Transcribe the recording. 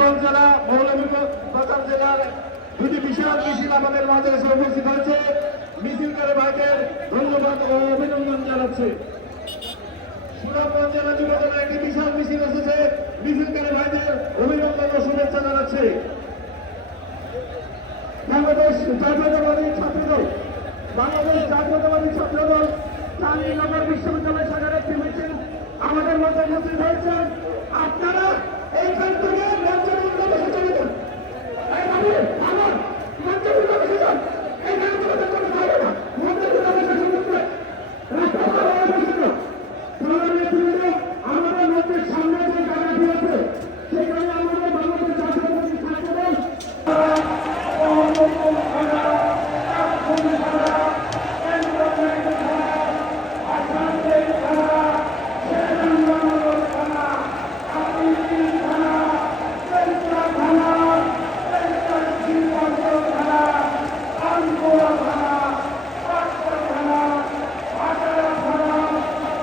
সুনামগঞ্জ জেলা মৌলভীবাজার জেলার দুটি বিশাল মিছিল আমাদের মাঝে এসে উপস্থিত হয়েছে। মিছিলকারী ভাইদের ধন্যবাদ ও অভিনন্দন জানাচ্ছি। সুনামগঞ্জ জেলা যুব দলের একটি বিশাল মিছিল এসেছে। মিছিলকারী ভাইদের অভিনন্দন ও শুভেচ্ছা জানাচ্ছি। বাংলাদেশ জাতীয়তাবাদী ছাত্রদল, বাংলাদেশ জাতীয়তাবাদী ছাত্রদল, চাঁদনীনগর বিশ্ববিদ্যালয় শাখার একটি মিছিল আমাদের মধ্যে উপস্থিত হয়েছেন